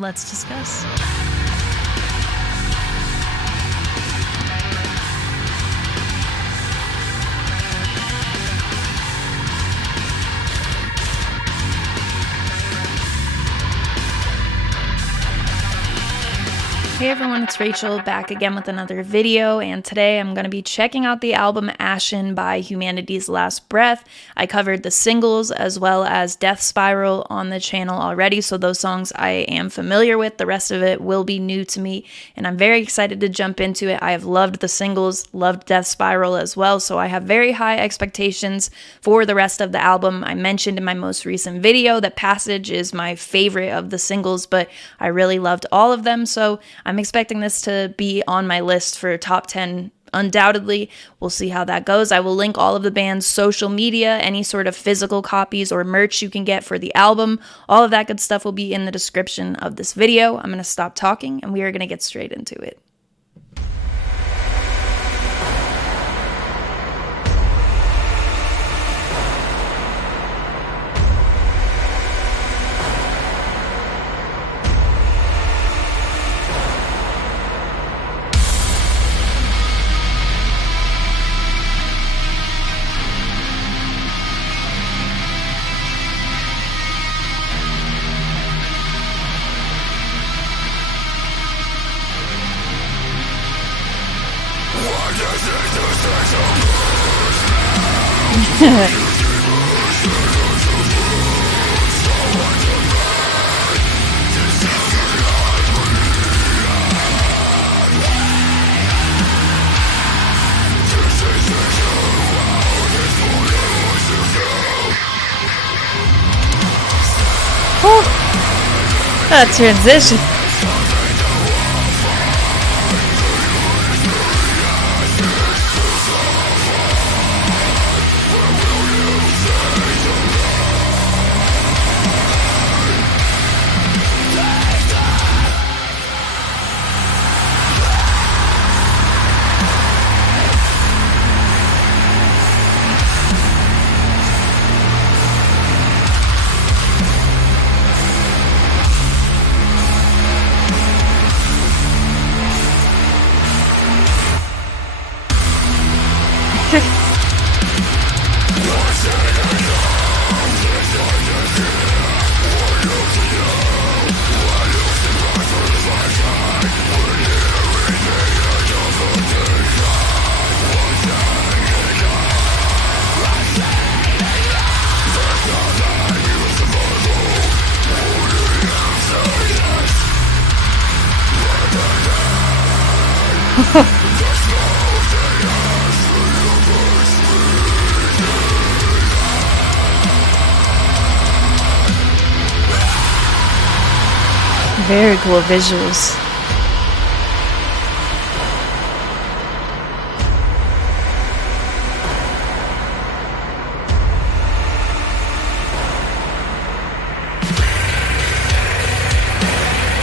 Let's discuss. Hey everyone, it's Rachel back again with another video, and today I'm going to be checking out the album Ashen by Humanity's Last Breath. I covered the singles as well as Death Spiral on the channel already, so those songs I am familiar with. The rest of it will be new to me, and I'm very excited to jump into it. I have loved the singles, loved Death Spiral as well, so I have very high expectations for the rest of the album. I mentioned in my most recent video that Passage is my favorite of the singles, but I really loved all of them, so I'm expecting this to be on my list for top 10 undoubtedly. We'll see how that goes. I will link all of the band's social media, any sort of physical copies or merch you can get for the album. All of that good stuff will be in the description of this video. I'm going to stop talking and we are going to get straight into it. That transition. Very cool visuals.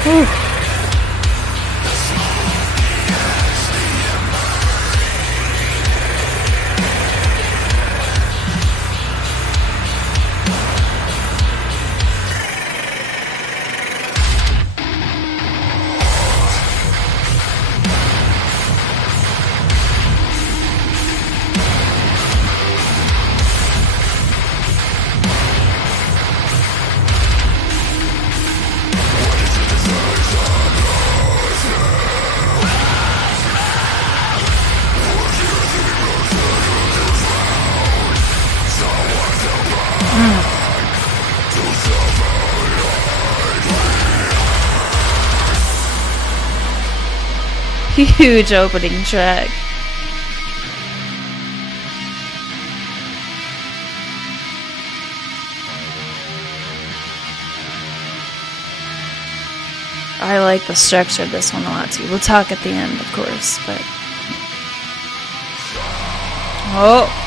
Ooh. Huge opening track. I like the structure of this one a lot too. We'll talk at the end, of course, but... Oh!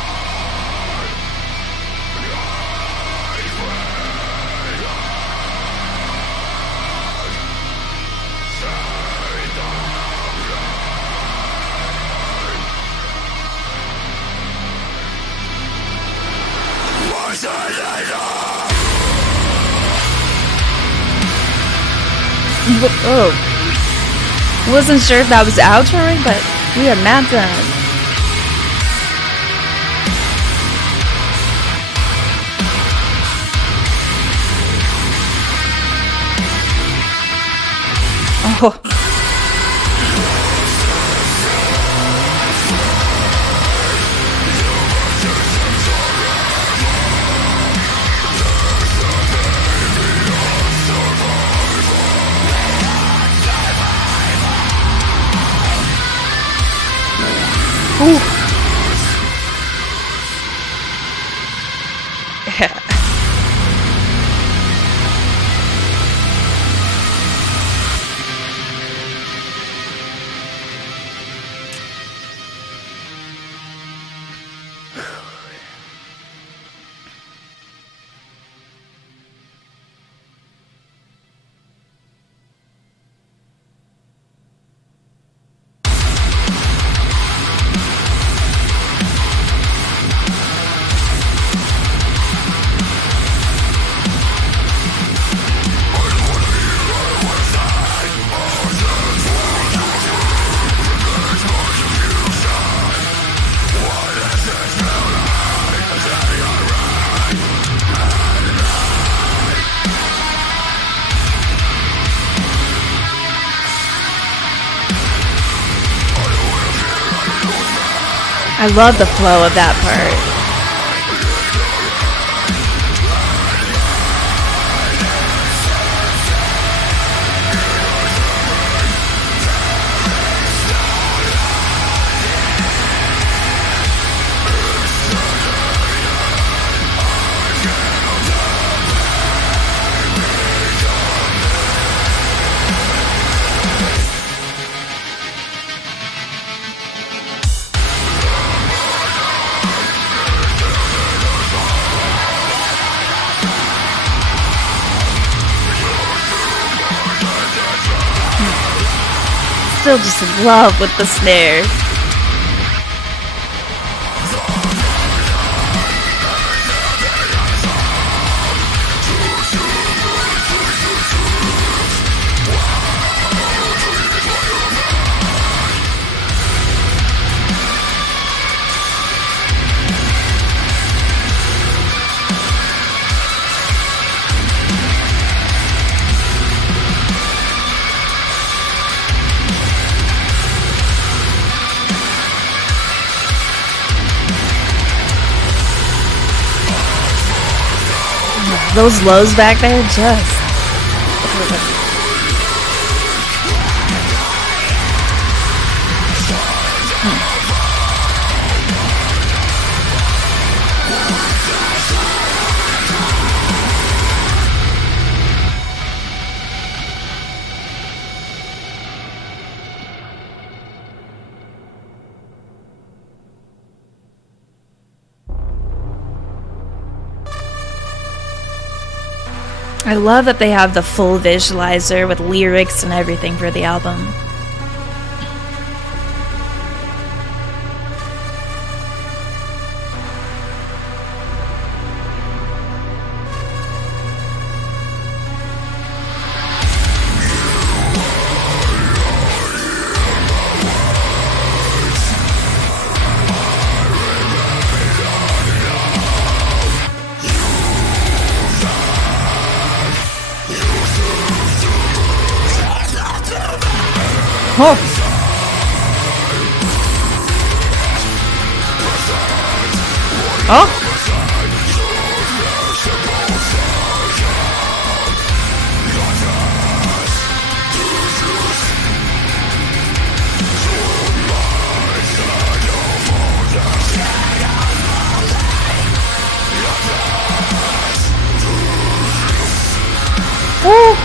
Oh. Wasn't sure if that was outroing, but we are not done. Oh. Ooh. Yeah. I love the flow of that part. Still just in love with the snares. Those lows back there just... I love that they have the full visualizer with lyrics and everything for the album. Oh. Oh. Oh.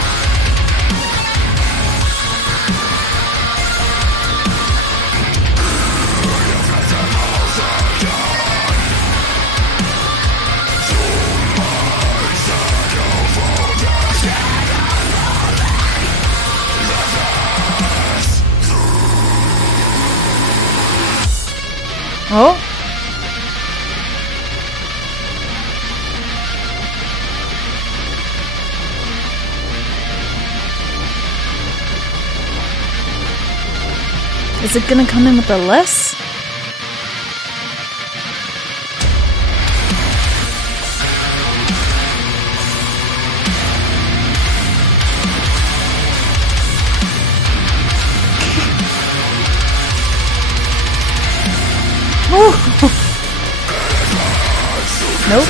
Is it gonna come in with a less? Nope.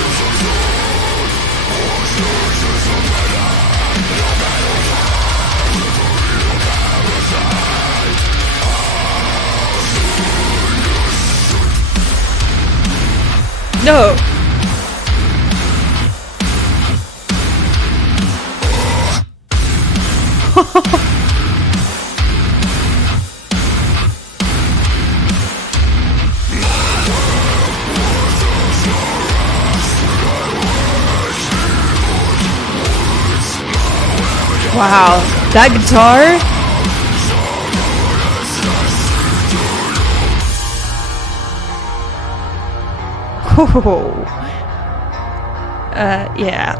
No. Wow, that guitar? Oh. Yeah.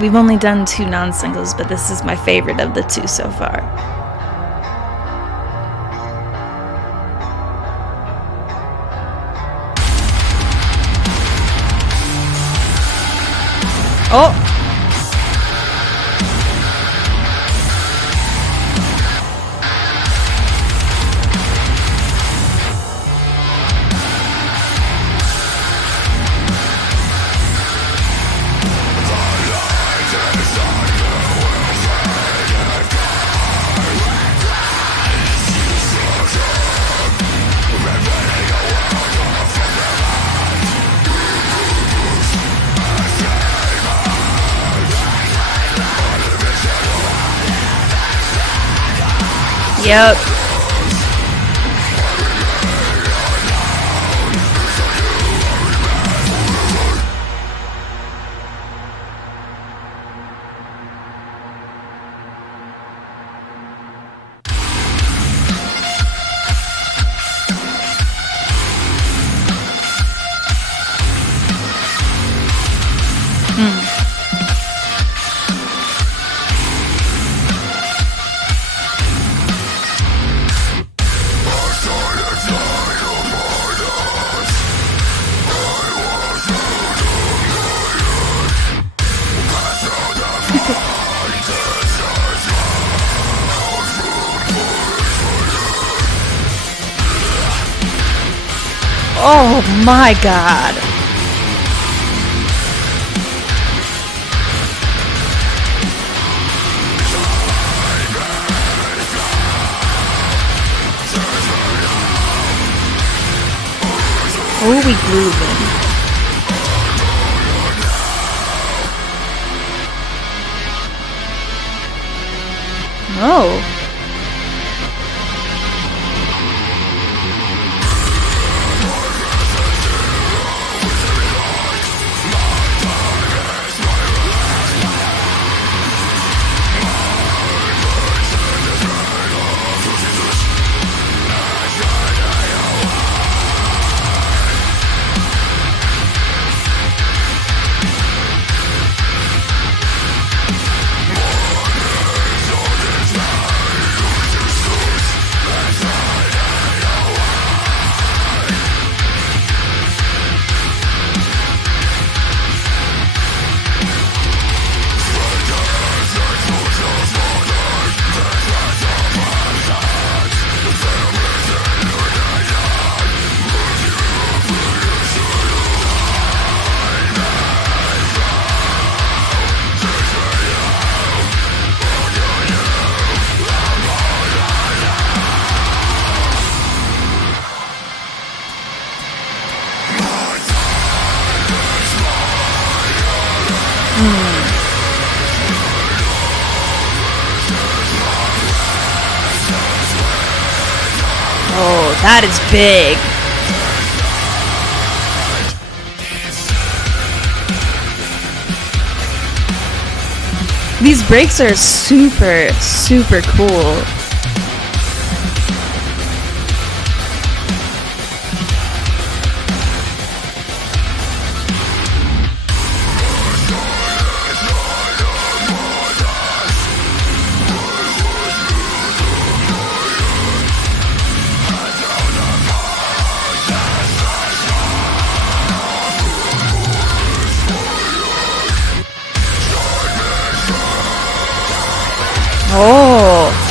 We've only done 2 non-singles, but this is my favorite of the 2 so far. Oh! Yep. Oh my god. Oh, we grooving. Oh. Oh, that is big. These breaks are super, super cool. Oh.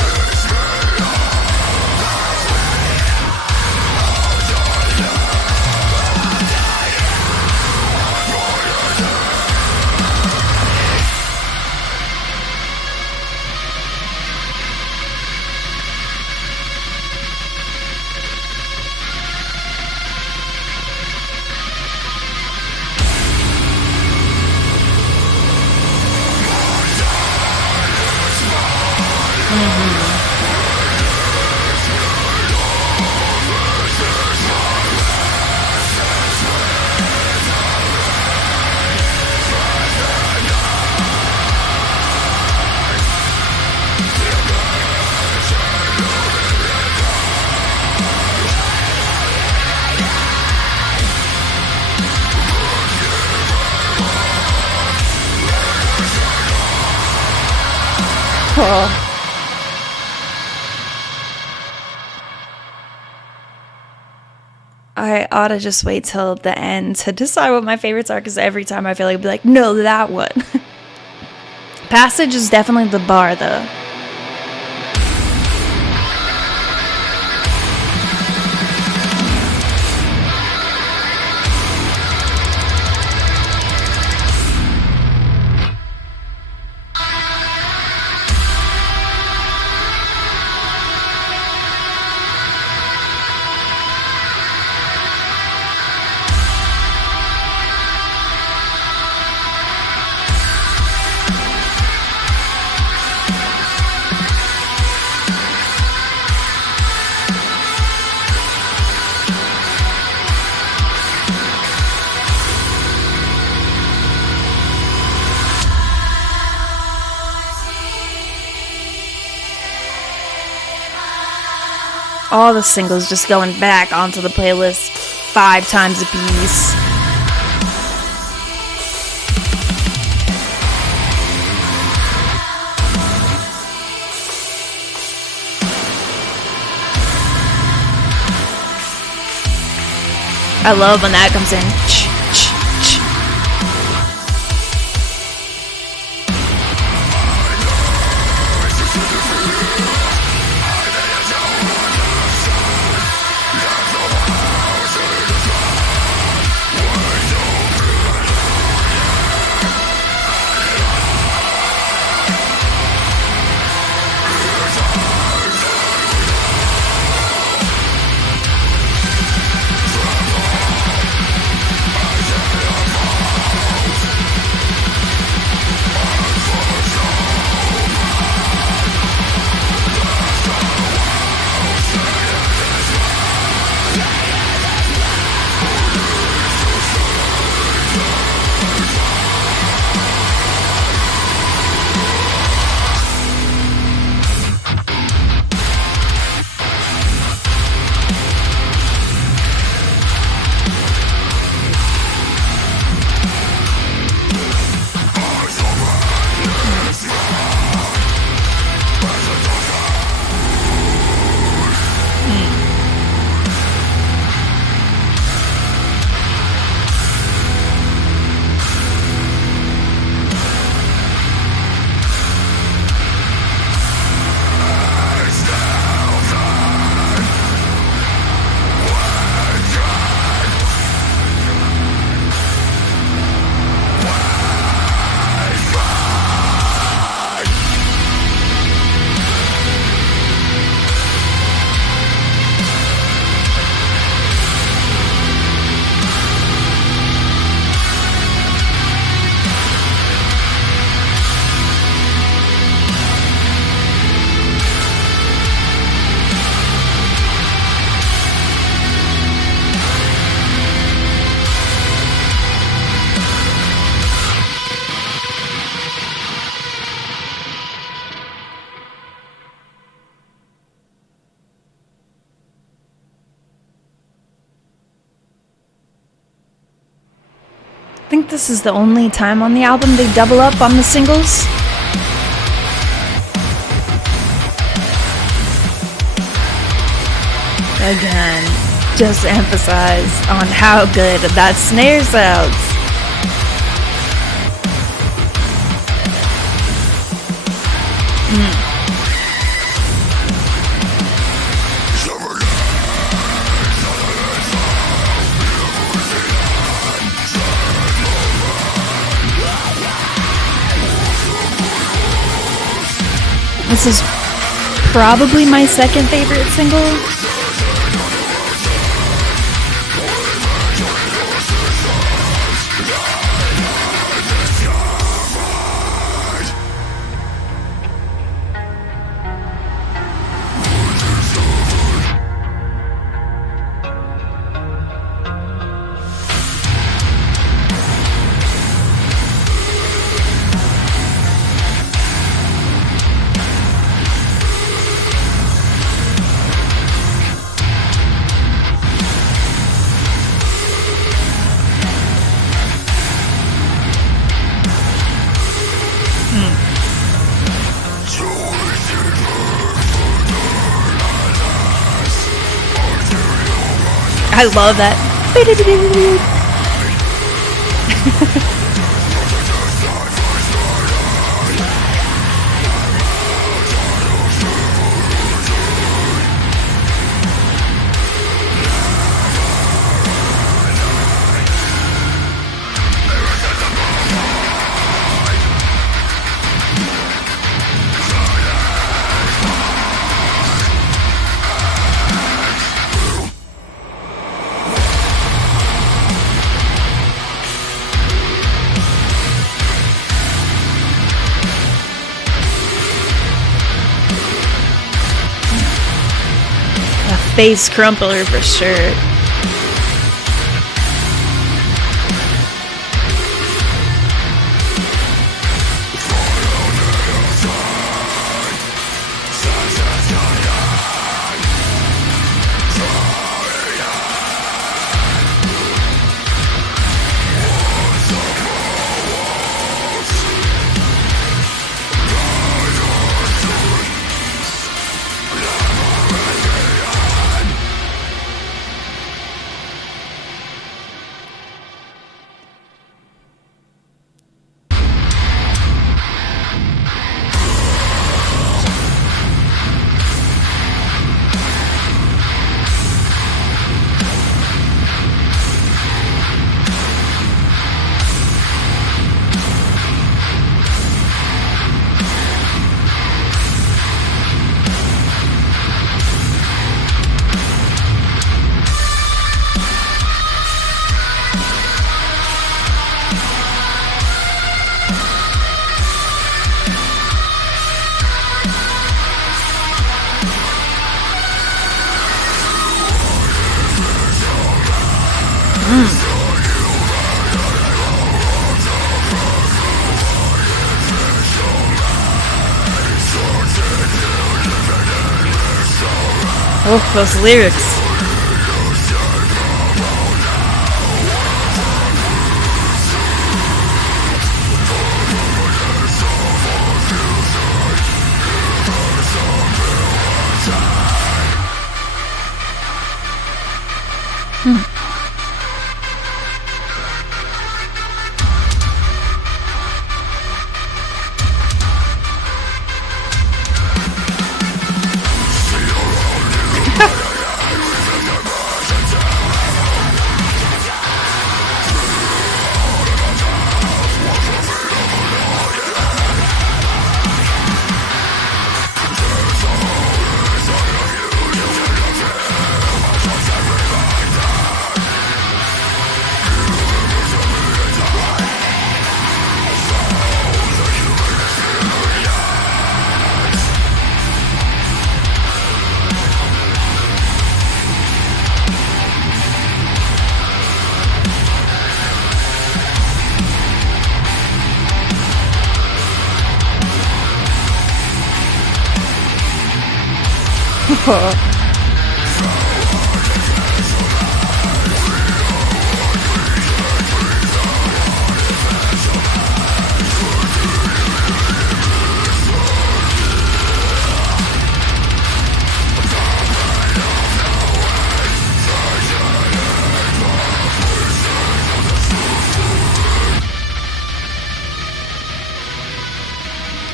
Oh. I ought to just wait till the end to decide what my favorites are, because every time I feel like I'd be like, no, that one. Passage is definitely the bar, though. All the singles just going back onto the playlist 5 times a piece. I love when that comes in. I think this is the only time on the album they double up on the singles. Again, just to emphasize on how good that snare sounds. This is probably my second favorite single. I love that. Face crumpler for sure. Oh, those lyrics.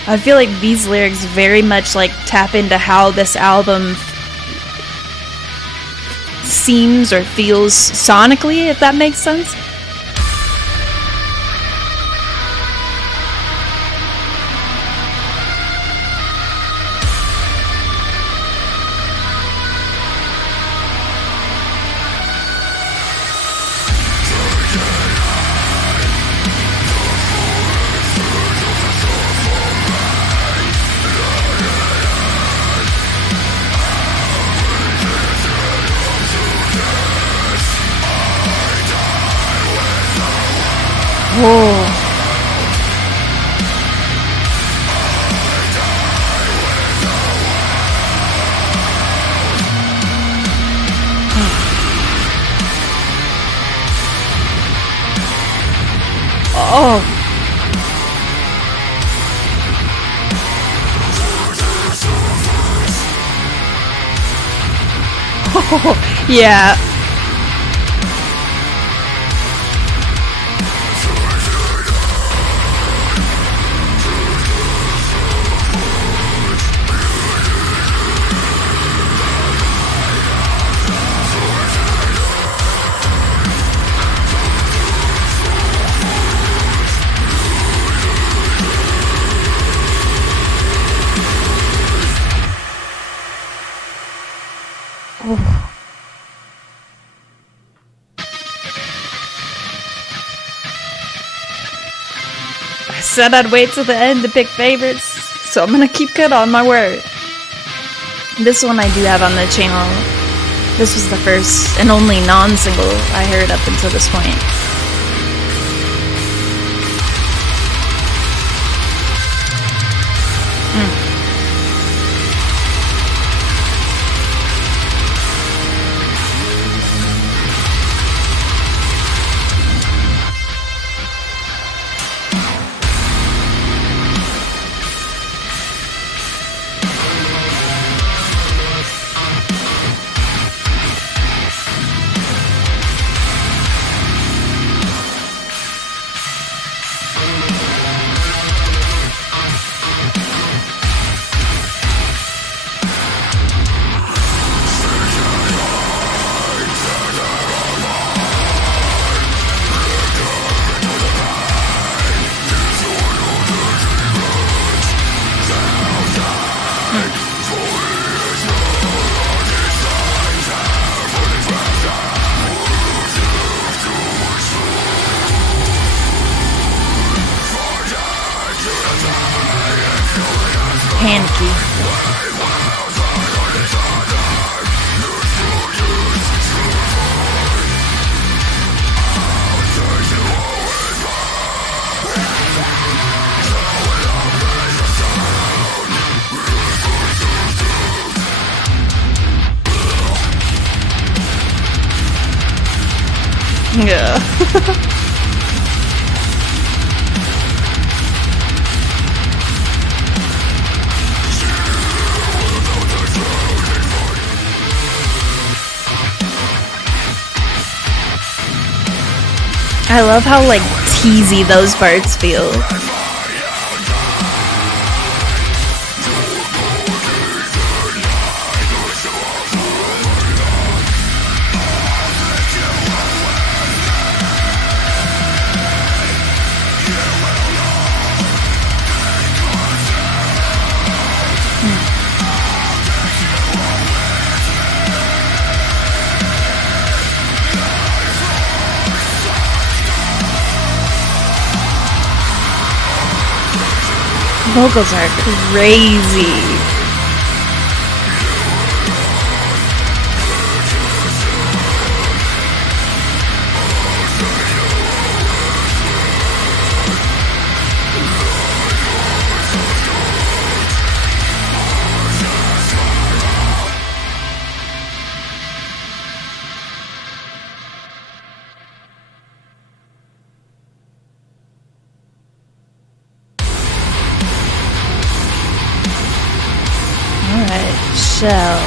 I feel like these lyrics very much like tap into how this album seems or feels sonically, if that makes sense. Oh, yeah. Oh. I said I'd wait till the end to pick favorites, so I'm gonna keep good on my word. This one I do have on the channel. This was the first and only non-single I heard up until this point. Panicky. Yeah. I love how, like, teasy those parts feel. Vocals are crazy. Shell.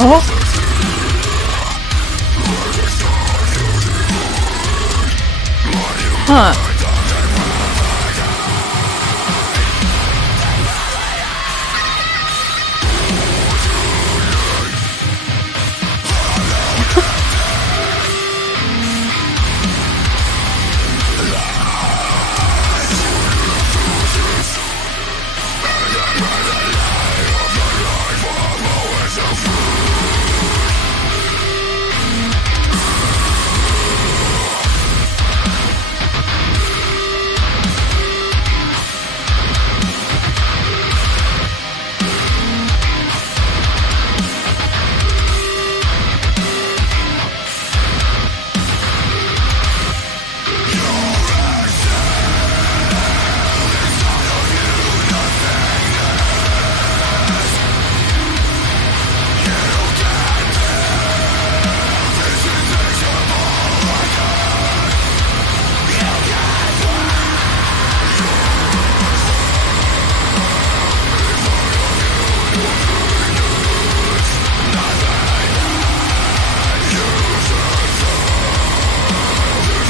Oh. Huh.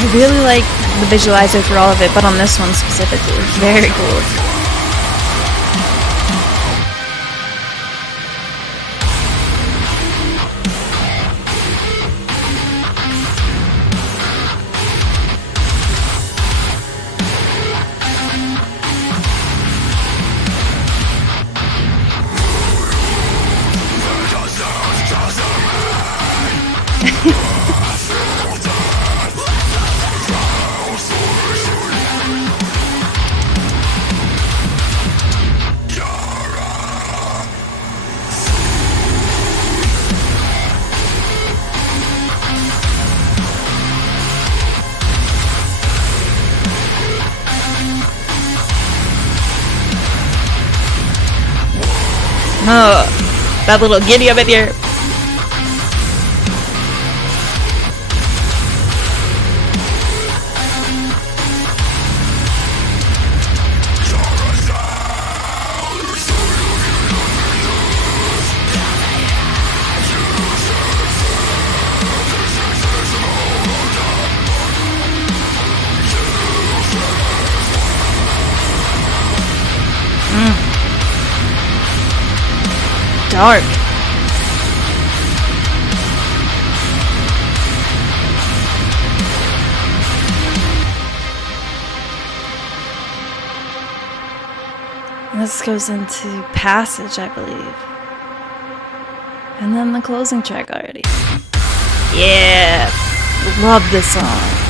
I really like the visualizer for all of it, but on this one specifically, very cool. Oh, that little giddy up at here. Dark. This goes into Passage, I believe. And then the closing track already. Yeah! Love this song.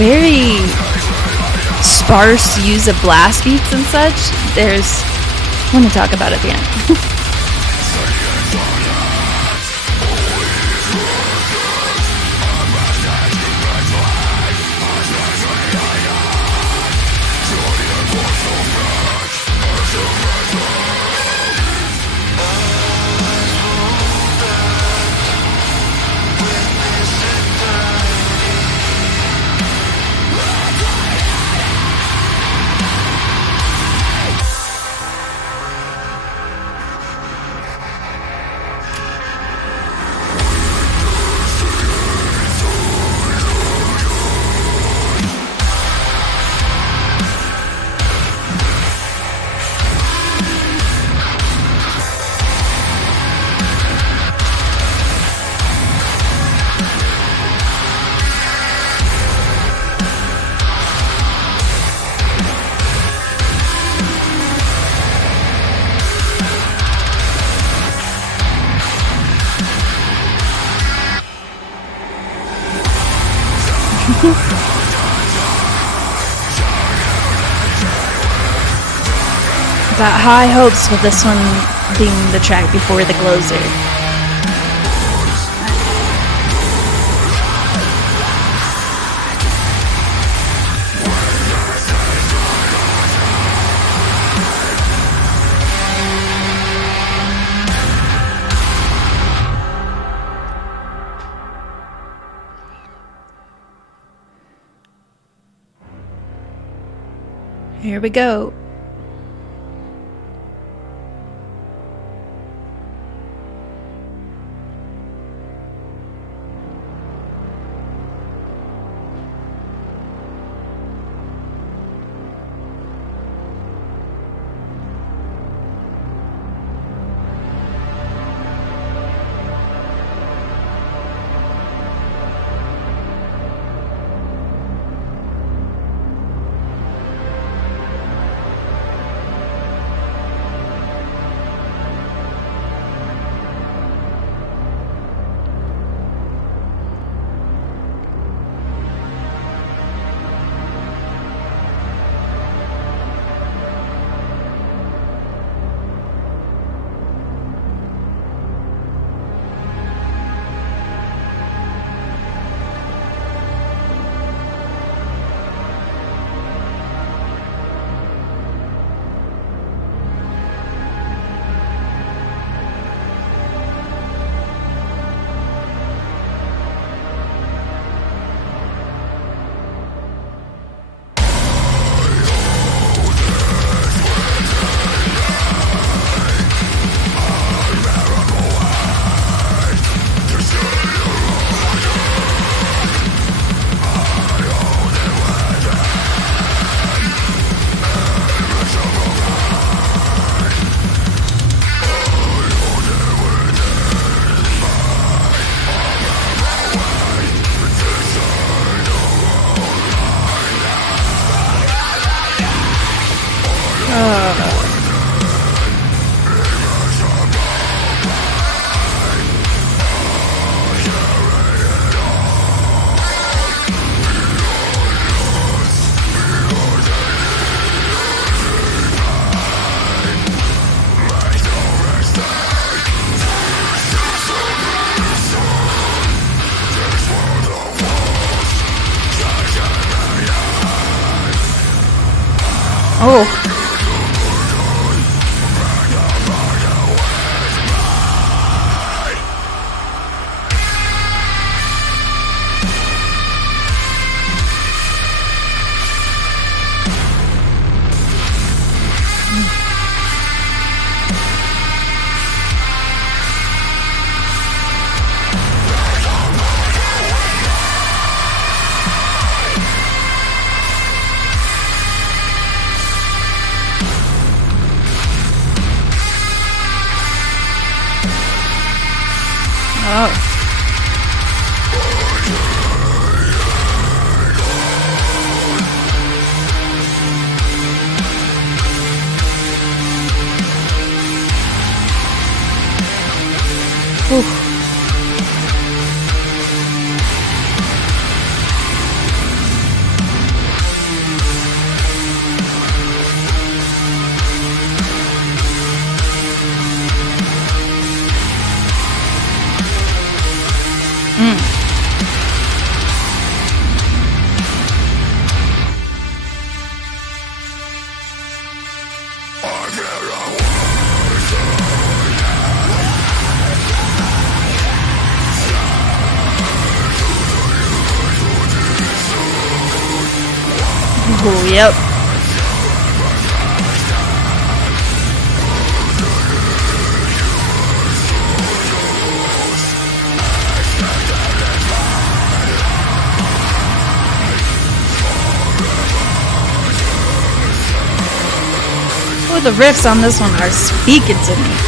Very sparse use of blast beats and such. There's, I want to talk about it at the end. Got high hopes with this one being the track before the closer. Here we go. Oh. Oh. Oof. Oh, yep. Oh, the riffs on this one are speaking to me.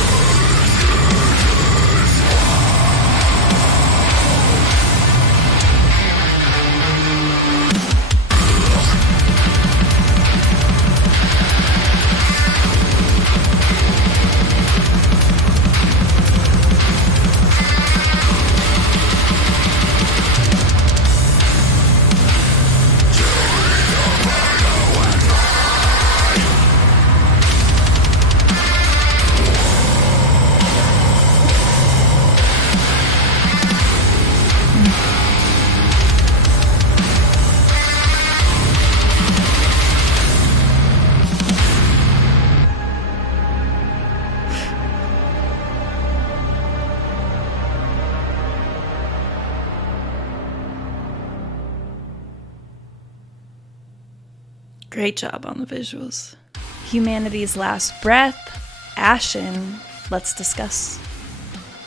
Great job on the visuals. Humanity's Last Breath, Ashen, let's discuss.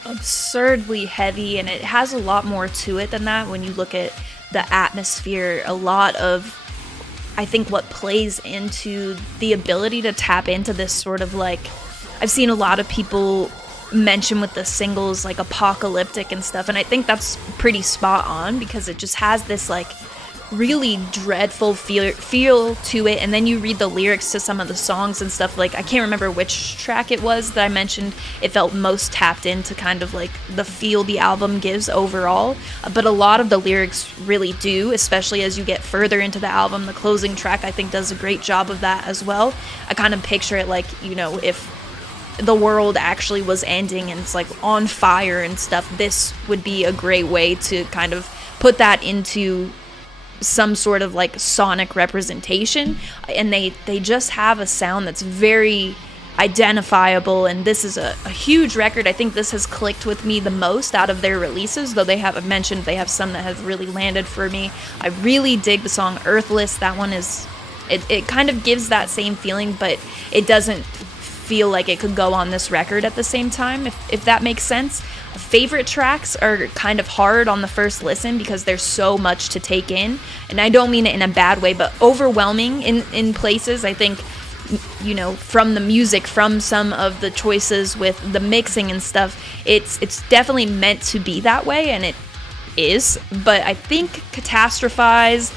Absurdly heavy, and it has a lot more to it than that when you look at the atmosphere. A lot of, I think, what plays into the ability to tap into this sort of like, I've seen a lot of people mention with the singles like apocalyptic and stuff, and I think that's pretty spot on because it just has this like really dreadful feel to it. And then you read the lyrics to some of the songs and stuff, like I can't remember which track it was that I mentioned it felt most tapped into kind of like the feel the album gives overall, but a lot of the lyrics really do, especially as you get further into the album. The closing track I think does a great job of that as well. I kind of picture it like, you know, if the world actually was ending and it's like on fire and stuff, this would be a great way to kind of put that into some sort of like sonic representation. And they just have a sound that's very identifiable, and this is a huge record. I think this has clicked with me the most out of their releases, though I've mentioned they have some that have really landed for me. I really dig the song Earthless. That one is, it kind of gives that same feeling, but it doesn't feel like it could go on this record at the same time, if that makes sense. Favorite tracks are kind of hard on the first listen because there's so much to take in, and I don't mean it in a bad way, but overwhelming in places. I think, you know, from the music, from some of the choices with the mixing and stuff, it's definitely meant to be that way, and it is. But I think Catastrophize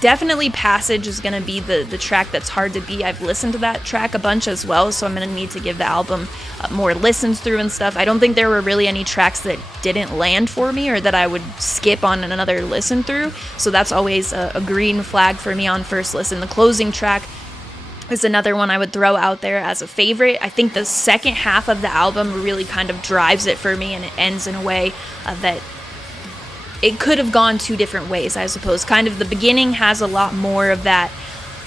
Definitely Passage is going to be the track that's hard to beat. I've listened to that track a bunch as well, so I'm going to need to give the album more listens through and stuff. I don't think there were really any tracks that didn't land for me or that I would skip on another listen through, so that's always a green flag for me on first listen. The closing track is another one I would throw out there as a favorite. I think the second half of the album really kind of drives it for me, and it ends in a way that it could have gone two different ways, I suppose. Kind of the beginning has a lot more of that,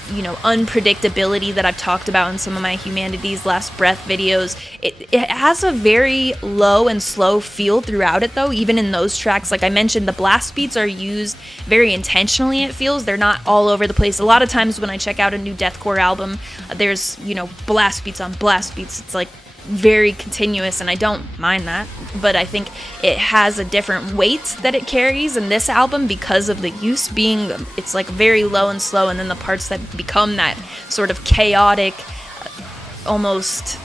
unpredictability that I've talked about in some of my Humanity's Last Breath videos. It has a very low and slow feel throughout it, though, even in those tracks. Like I mentioned, the blast beats are used very intentionally, it feels. They're not all over the place. A lot of times when I check out a new deathcore album, there's, blast beats on blast beats. It's like very continuous, and I don't mind that, but I think it has a different weight that it carries in this album because of the use being, it's like very low and slow, and then the parts that become that sort of chaotic, almost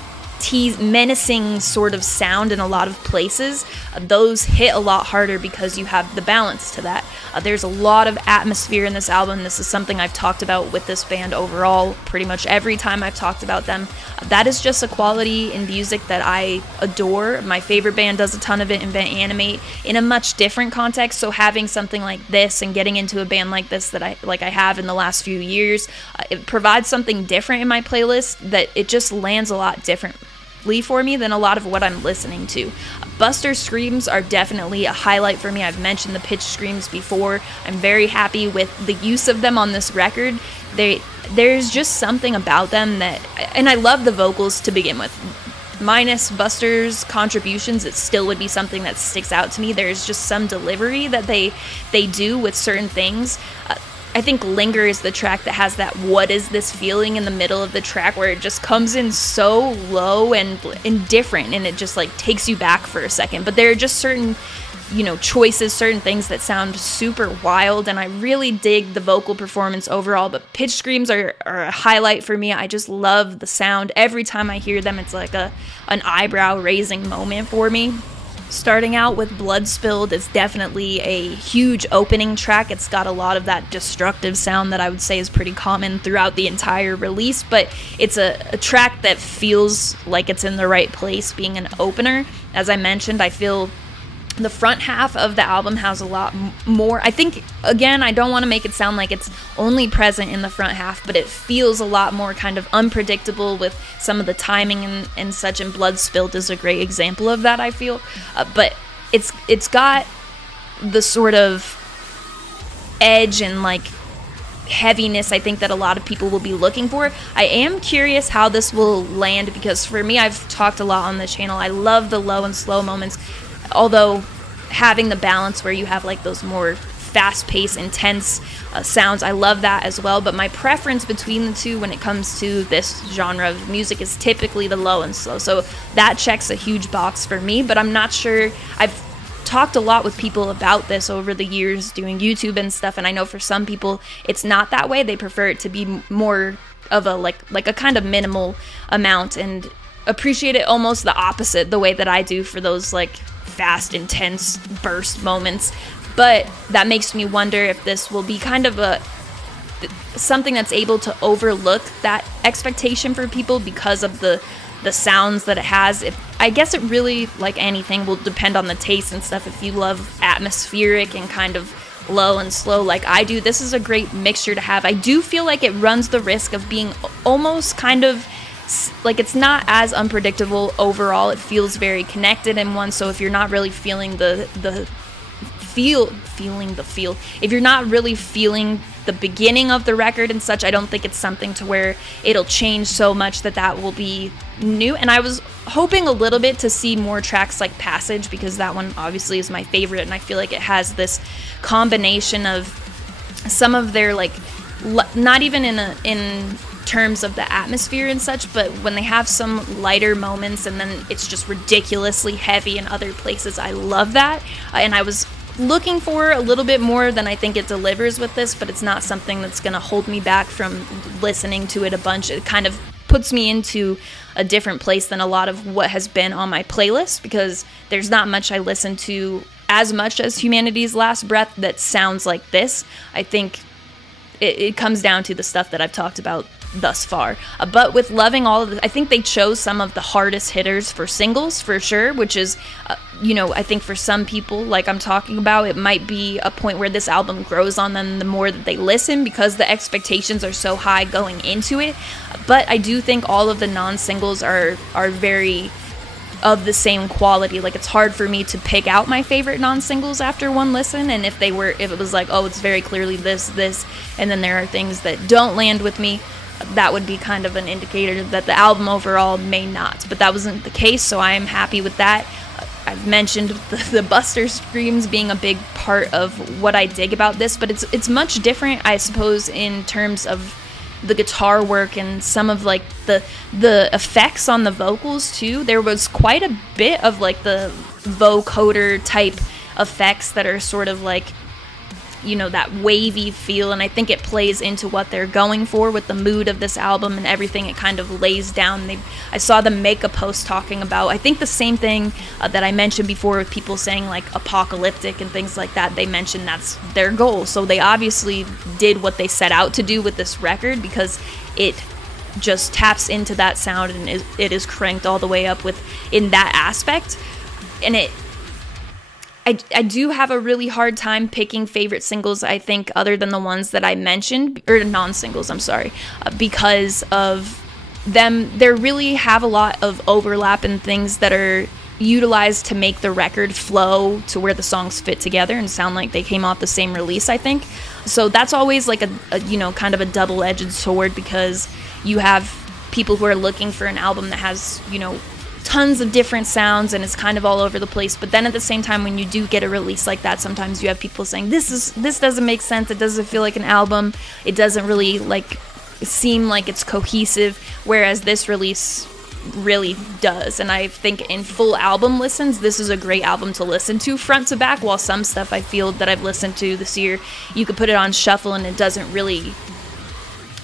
menacing sort of sound in a lot of places, those hit a lot harder because you have the balance to that. There's a lot of atmosphere in this album. This is something I've talked about with this band overall pretty much every time I've talked about them. That is just a quality in music that I adore. My favorite band does a ton of it, Invent Animate, in a much different context, so having something like this and getting into a band like this that I have in the last few years, it provides something different in my playlist that it just lands a lot different for me than a lot of what I'm listening to. Buster Screams are definitely a highlight for me. I've mentioned the pitch screams before. I'm very happy with the use of them on this record. There's just something about them that, and I love the vocals to begin with. Minus Buster's contributions, it still would be something that sticks out to me. There's just some delivery that they do with certain things. I think Linger is the track that has that what is this feeling in the middle of the track where it just comes in so low and indifferent, and it just like takes you back for a second. But there are just certain, choices, certain things that sound super wild, and I really dig the vocal performance overall. But pitch screams are a highlight for me. I just love the sound. Every time I hear them, it's like an eyebrow raising moment for me. Starting out with Blood Spilled is definitely a huge opening track. It's got a lot of that destructive sound that I would say is pretty common throughout the entire release, but it's a track that feels like it's in the right place being an opener. As I mentioned, I feel the front half of the album has a lot more. I think, again, I don't want to make it sound like it's only present in the front half, but it feels a lot more kind of unpredictable with some of the timing and such, and Blood Spilled is a great example of that, I feel. But it's got the sort of edge and like heaviness I think that a lot of people will be looking for. I am curious how this will land, because for me, I've talked a lot on the channel, I love the low and slow moments, although having the balance where you have like those more fast-paced, intense sounds, I love that as well. But my preference between the two when it comes to this genre of music is typically the low and slow. So that checks a huge box for me, but I'm not sure. I've talked a lot with people about this over the years doing YouTube and stuff, and I know for some people it's not that way. They prefer it to be more of a like a kind of minimal amount and appreciate it almost the opposite, the way that I do for those like fast, intense burst moments. But that makes me wonder if this will be kind of something that's able to overlook that expectation for people because of the sounds that it has. I guess it really, like anything, will depend on the taste and stuff. If you love atmospheric and kind of low and slow like I do, this is a great mixture to have. I do feel like it runs the risk of being almost kind of like it's not as unpredictable overall. It feels very connected in one, so if you're not really feeling the feel, if you're not really feeling the beginning of the record and such, I don't think it's something to where it'll change so much that will be new. And I was hoping a little bit to see more tracks like Passage, because that one obviously is my favorite, and I feel like it has this combination of some of their like not even in terms of the atmosphere and such, but when they have some lighter moments and then it's just ridiculously heavy in other places. I love that, and I was looking for a little bit more than I think it delivers with this, but it's not something that's going to hold me back from listening to it a bunch. It kind of puts me into a different place than a lot of what has been on my playlist, because there's not much I listen to as much as Humanity's Last Breath that sounds like this. I think it comes down to the stuff that I've talked about thus far. But with loving all of I think they chose some of the hardest hitters for singles for sure, which is, I think for some people, like I'm talking about, it might be a point where this album grows on them the more that they listen, because the expectations are so high going into it. But I do think all of the non-singles are very of the same quality. Like, it's hard for me to pick out my favorite non-singles after one listen, and if it was like, oh, it's very clearly this, and then there are things that don't land with me, that would be kind of an indicator that the album overall may not. But that wasn't the case, so I am happy with that. I've mentioned the Buster Screams being a big part of what I dig about this, but it's much different, I suppose, in terms of the guitar work and some of like the effects on the vocals too. There was quite a bit of like the vocoder type effects that are sort of like, that wavy feel, and I think it plays into what they're going for with the mood of this album and everything it kind of lays down. I saw them make a post talking about, I think the same thing that I mentioned before with people saying like apocalyptic and things like that. They mentioned that's their goal, so they obviously did what they set out to do with this record, because it just taps into that sound and it is cranked all the way up in that aspect. And I do have a really hard time picking favorite singles, I think, other than the ones that I mentioned, or non-singles, I'm sorry, because of them. They really have a lot of overlap and things that are utilized to make the record flow to where the songs fit together and sound like they came off the same release, I think. So that's always like a kind of a double-edged sword, because you have people who are looking for an album that has, tons of different sounds and it's kind of all over the place. But then at the same time, when you do get a release like that, sometimes you have people saying this doesn't make sense, it doesn't feel like an album, it doesn't really like seem like it's cohesive, whereas this release really does. And I think in full album listens, this is a great album to listen to front to back, while some stuff I feel that I've listened to this year, you could put it on shuffle and it doesn't really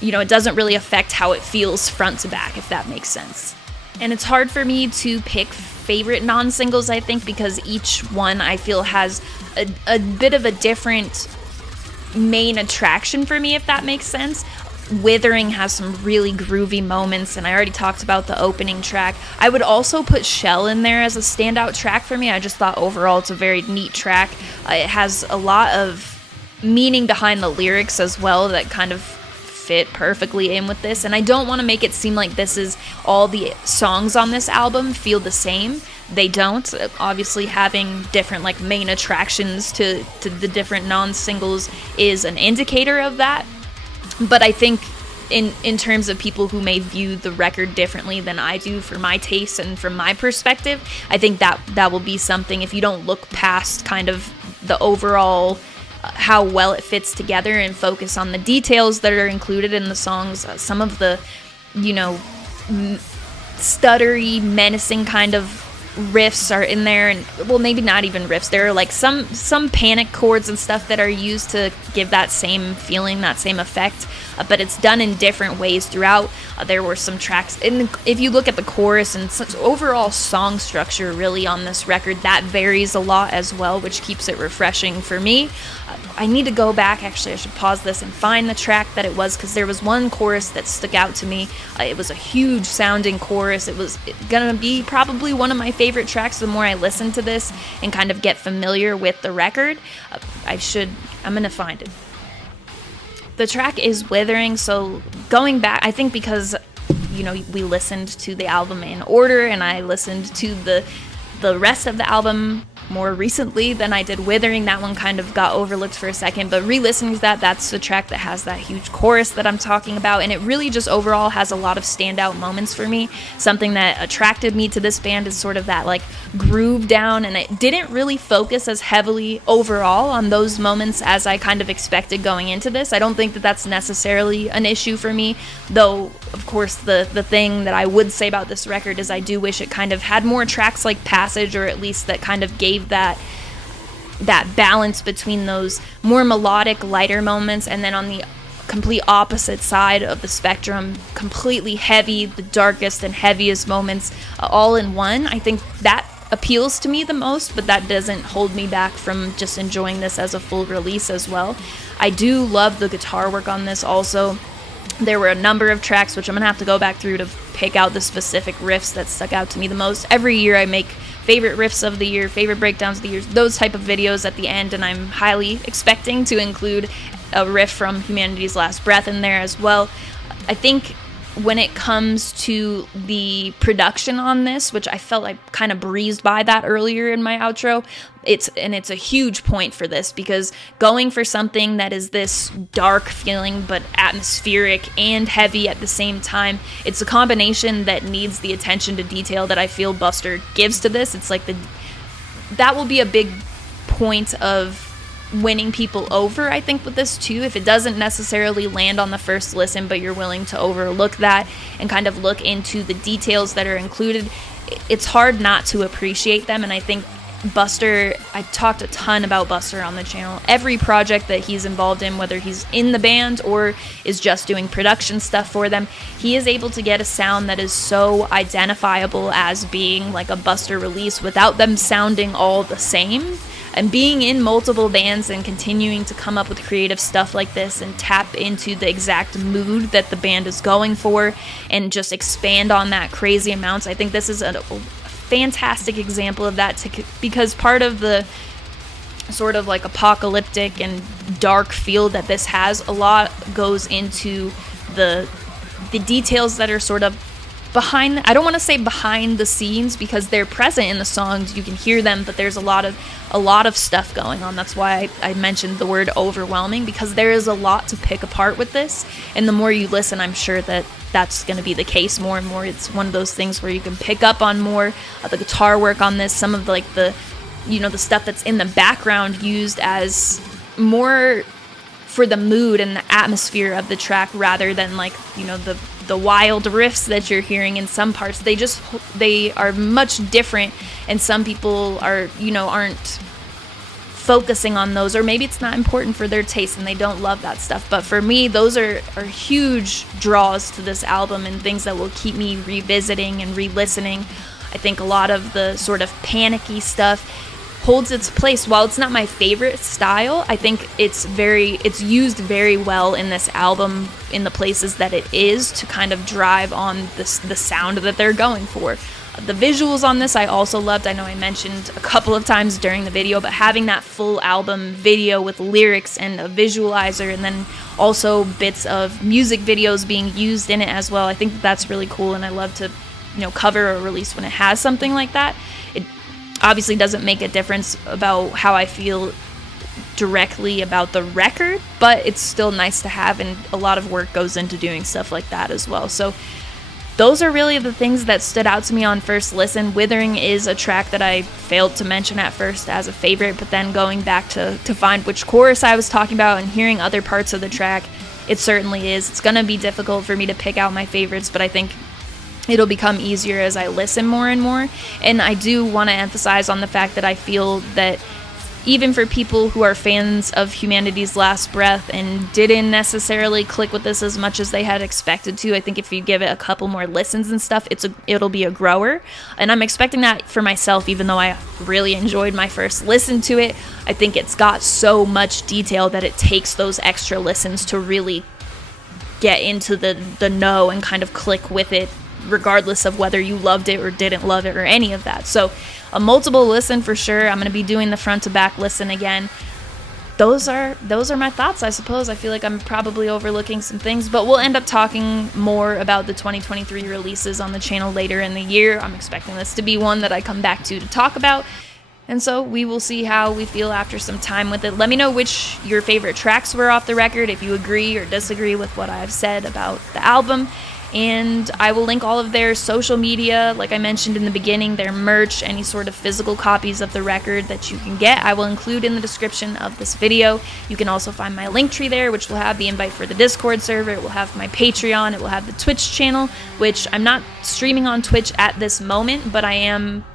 affect how it feels front to back, if that makes sense. And it's hard for me to pick favorite non-singles, I think, because each one I feel has a bit of a different main attraction for me, if that makes sense. Withering has some really groovy moments, and I already talked about the opening track. I would also put Shell in there as a standout track for me. I just thought overall it's a very neat track. It has a lot of meaning behind the lyrics as well that kind of fit perfectly in with this, and I don't want to make it seem like this is all the songs on this album feel the same. They don't. Obviously, having different like main attractions to the different non-singles is an indicator of that. But I think in terms of people who may view the record differently than I do, for my taste and from my perspective, I think that will be something, if you don't look past kind of the overall how well it fits together and focus on the details that are included in the songs. Some of the, stuttery, menacing kind of riffs are in there, and well, maybe not even riffs. There are like some panic chords and stuff that are used to give that same feeling, that same effect, but it's done in different ways throughout. There were some tracks, and if you look at the chorus and such overall song structure really on this record, that varies a lot as well, which keeps it refreshing for me. I need to go back, actually I should pause this and find the track that it was, because there was one chorus that stuck out to me. It was a huge sounding chorus. It was gonna be probably one of my favorite tracks the more I listen to this and kind of get familiar with the record. I'm gonna find it. The track is Withering. So going back, I think because we listened to the album in order, and I listened to the rest of the album more recently than I did Withering. That one kind of got overlooked for a second, but re-listening to that's the track that has that huge chorus that I'm talking about, and it really just overall has a lot of standout moments for me. Something that attracted me to this band is sort of that like groove down, and it didn't really focus as heavily overall on those moments as I kind of expected going into this. I don't think that that's necessarily an issue for me, though of course the thing that I would say about this record is I do wish it kind of had more tracks like Passage, or at least that kind of gave that balance between those more melodic, lighter moments, and then on the complete opposite side of the spectrum, completely heavy, the darkest and heaviest moments all in one. I think that appeals to me the most, but that doesn't hold me back from just enjoying this as a full release as well. I do love the guitar work on this also. There were a number of tracks, which I'm going to have to go back through to pick out the specific riffs that stuck out to me the most. Every year I make favorite riffs of the year, favorite breakdowns of the year, those type of videos at the end, and I'm highly expecting to include a riff from Humanity's Last Breath in there as well. I think when it comes to the production on this, which I felt like kind of breezed by that earlier in my outro, it's a huge point for this, because going for something that is this dark feeling but atmospheric and heavy at the same time, it's a combination that needs the attention to detail that I feel Buster gives to this. It's like that will be a big point of winning people over, I think, with this too. If it doesn't necessarily land on the first listen, but you're willing to overlook that and kind of look into the details that are included, it's hard not to appreciate them. And I think Buster, I talked a ton about Buster on the channel. Every project that he's involved in, whether he's in the band or is just doing production stuff for them, he is able to get a sound that is so identifiable as being like a Buster release without them sounding all the same. And being in multiple bands and continuing to come up with creative stuff like this and tap into the exact mood that the band is going for and just expand on that crazy amounts, I think this is a fantastic example of that, because part of the sort of like apocalyptic and dark feel that this has, a lot goes into the details that are sort of behind, I don't want to say behind the scenes, because they're present in the songs, you can hear them, but there's a lot of stuff going on. That's why I mentioned the word overwhelming, because there is a lot to pick apart with this, and the more you listen, I'm sure that that's going to be the case more and more. It's one of those things where you can pick up on more of the guitar work on this, some of like the stuff that's in the background used as more for the mood and the atmosphere of the track, rather than like, the wild riffs that you're hearing in some parts. They are much different, and some people aren't focusing on those, or maybe it's not important for their taste and they don't love that stuff. But for me, those are huge draws to this album and things that will keep me revisiting and re-listening. I think a lot of the sort of panicky stuff holds its place. While it's not my favorite style, I think it's used very well in this album in the places that it is to kind of drive on the sound that they're going for. The visuals on this I also loved. I know I mentioned a couple of times during the video, but having that full album video with lyrics and a visualizer, and then also bits of music videos being used in it as well, I think that's really cool, and I love to cover a release when it has something like that. It obviously doesn't make a difference about how I feel directly about the record, but it's still nice to have, and a lot of work goes into doing stuff like that as well. So those are really the things that stood out to me on first listen. Withering is a track that I failed to mention at first as a favorite, but then going back to find which chorus I was talking about and hearing other parts of the track, it certainly is. It's going to be difficult for me to pick out my favorites, but I think it'll become easier as I listen more and more. And I do want to emphasize on the fact that I feel that even for people who are fans of Humanity's Last Breath and didn't necessarily click with this as much as they had expected to, I think if you give it a couple more listens and stuff, it'll be a grower. And I'm expecting that for myself, even though I really enjoyed my first listen to it. I think it's got so much detail that it takes those extra listens to really get into the know and kind of click with it, regardless of whether you loved it or didn't love it or any of that. So a multiple listen for sure. I'm going to be doing the front to back listen again. Those are my thoughts, I suppose. I feel like I'm probably overlooking some things, but we'll end up talking more about the 2023 releases on the channel later in the year. I'm expecting this to be one that I come back to talk about. And so we will see how we feel after some time with it. Let me know which your favorite tracks were off the record, if you agree or disagree with what I've said about the album. And I will link all of their social media, like I mentioned in the beginning, their merch, any sort of physical copies of the record that you can get, I will include in the description of this video. You can also find my link tree there, which will have the invite for the Discord server. It will have my Patreon. It will have the Twitch channel, which I'm not streaming on Twitch at this moment, but I am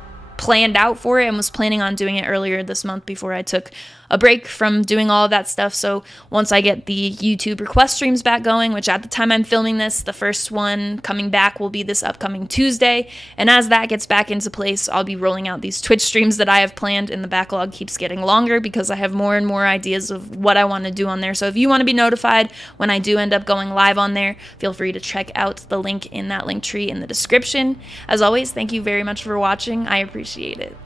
planned out for it and was planning on doing it earlier this month before I took a break from doing all of that stuff. So once I get the YouTube request streams back going, which at the time I'm filming this, the first one coming back will be this upcoming Tuesday. And as that gets back into place, I'll be rolling out these Twitch streams that I have planned, and the backlog keeps getting longer because I have more and more ideas of what I want to do on there. So if you want to be notified when I do end up going live on there, feel free to check out the link in that link tree in the description. As always, thank you very much for watching. I appreciate it.